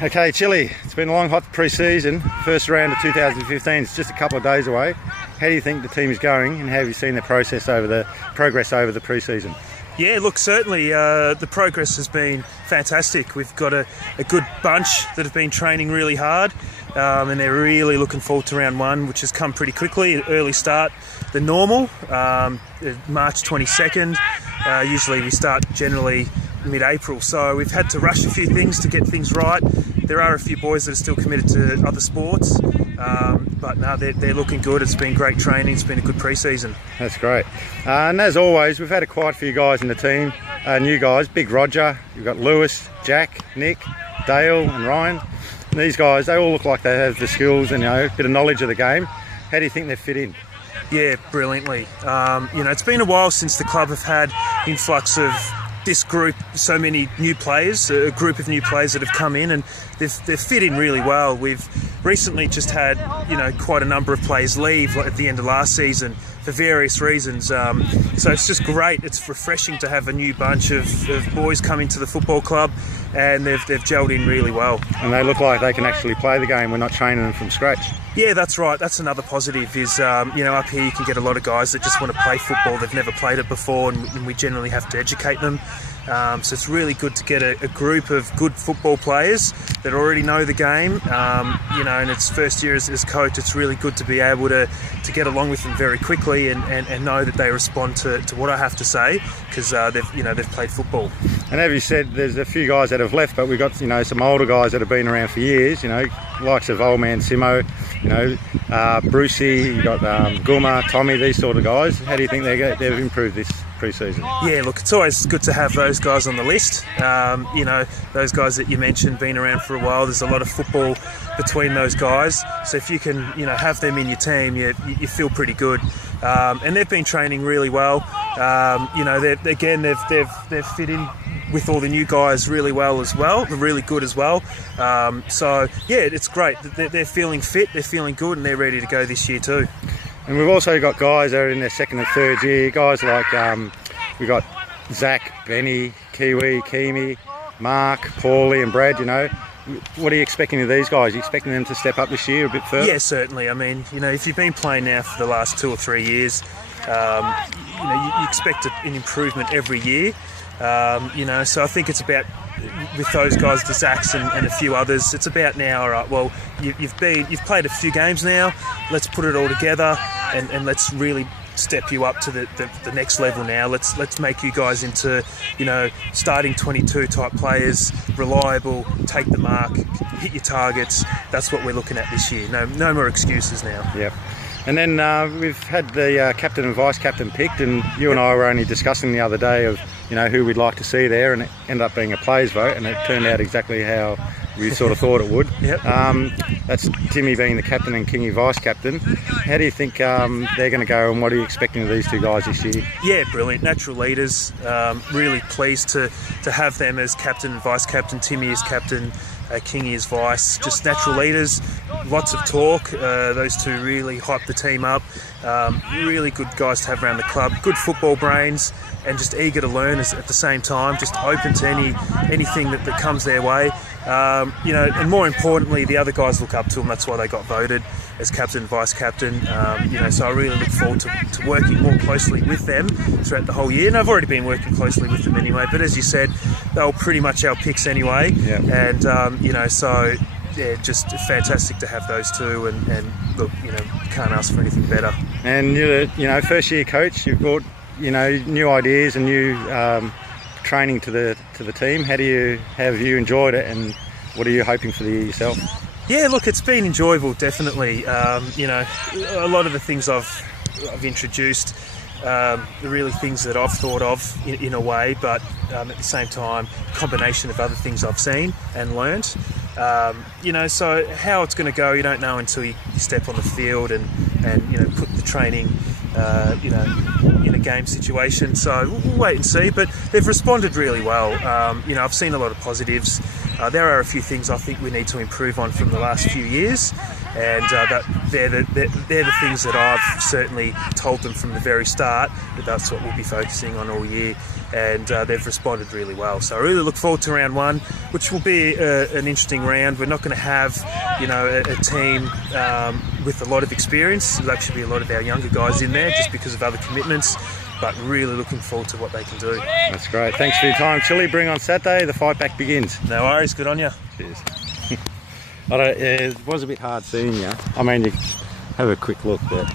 Okay, Chilli, it's been a long, hot pre-season. First round of 2015, it's just a couple of days away. How do you think the team is going, and how have you seen the progress over the pre-season? Yeah, look, certainly the progress has been fantastic. We've got a good bunch that have been training really hard, and they're really looking forward to round one, which has come pretty quickly. An early start, the normal, March 22nd. Usually we start generally mid-April, so we've had to rush a few things to get things right. There are a few boys that are still committed to other sports, but no, they're looking good. It's been great training. It's been a good pre-season. That's great. And as always, we've had quite a few guys in the team, new guys. Big Roger, you've got Lewis, Jack, Nick, Dale and Ryan. And these guys, they all look like they have the skills and a bit of knowledge of the game. How do you think they fit in? Yeah, brilliantly. It's been a while since the club have had influx of this group, so many new players, a group of new players that have come in, and they've fit in really well. We've recently just had quite a number of players leave at the end of last season for various reasons, so it's just great. It's refreshing to have a new bunch of boys come into the football club, and they've gelled in really well. And they look like they can actually play the game. We're not training them from scratch. Yeah, that's right. That's another positive is, up here you can get a lot of guys that just want to play football. They've never played it before, and we generally have to educate them. So it's really good to get a group of good football players that already know the game. In its first year as coach, it's really good to be able to get along with them very quickly and know that they respond to what I have to say, because they've played football. And as you said, there's a few guys that have left, but we've got some older guys that have been around for years. Likes of old man Simo, Brucey, you got Guma, Tommy, these sort of guys. How do you think they've improved this pre-season? Yeah, look, it's always good to have those guys on the list. Those guys that you mentioned, been around for a while. There's a lot of football between those guys, so if you can have them in your team, you feel pretty good. And they've been training really well. They've fit in with all the new guys really well as well. They're really good as well. It's great. They're feeling fit, they're feeling good, and they're ready to go this year too. And we've also got guys that are in their second and third year. Guys like we've got Zach, Benny, Kiwi, Kimi, Mark, Paulie, and Brad. What are you expecting of these guys? Are you expecting them to step up this year a bit further? Yeah, certainly. I mean, if you've been playing now for the last 2 or 3 years, you expect an improvement every year. So I think it's about, with those guys, the Zacks and a few others, it's about now, all right, well, you've played a few games now, let's put it all together and let's really step you up to the next level now. Let's make you guys into, starting 22 type players, reliable, take the mark, hit your targets. That's what we're looking at this year. No more excuses now. Yep. And then we've had the captain and vice captain picked, and you and I were only discussing the other day of who we'd like to see there, and it ended up being a players vote, and it turned out exactly how we sort of thought it would. Yep. That's Timmy being the captain and Kingy vice captain. How do you think they're going to go, and what are you expecting of these two guys this year? Yeah, brilliant. Natural leaders. Really pleased to have them as captain and vice captain. Timmy is captain, Kingy is vice. Just natural leaders. Lots of talk. Those two really hype the team up. Really good guys to have around the club. Good football brains, and just eager to learn at the same time. Just open to anything that comes their way. And more importantly, the other guys look up to them. That's why they got voted as captain and vice captain. So I really look forward to working more closely with them throughout the whole year. And I've already been working closely with them anyway. But as you said, they were pretty much our picks anyway. Yep. And so yeah, just fantastic to have those two. And look, can't ask for anything better. And you're first year coach. You've brought new ideas and new training to the team. How have you enjoyed it, and what are you hoping for the year yourself? Yeah, look, it's been enjoyable, definitely. A lot of the things I've introduced are really things that I've thought of in a way, but at the same time, a combination of other things I've seen and learnt. So how it's going to go, you don't know until you step on the field and put the training in a game situation. So we'll wait and see, but they've responded really well. I've seen a lot of positives. There are a few things I think we need to improve on from the last few years, and they're the things that I've certainly told them from the very start that that's what we'll be focusing on all year, and they've responded really well. So I really look forward to round one, which will be an interesting round. We're not going to have, you know, a team with a lot of experience. There'll actually be a lot of our younger guys in there just because of other commitments, but really looking forward to what they can do. That's great. Thanks for your time, Chilli. Bring on Saturday. The fight back begins. No worries. Good on you. Cheers. It was a bit hard seeing you. I mean, you have a quick look, but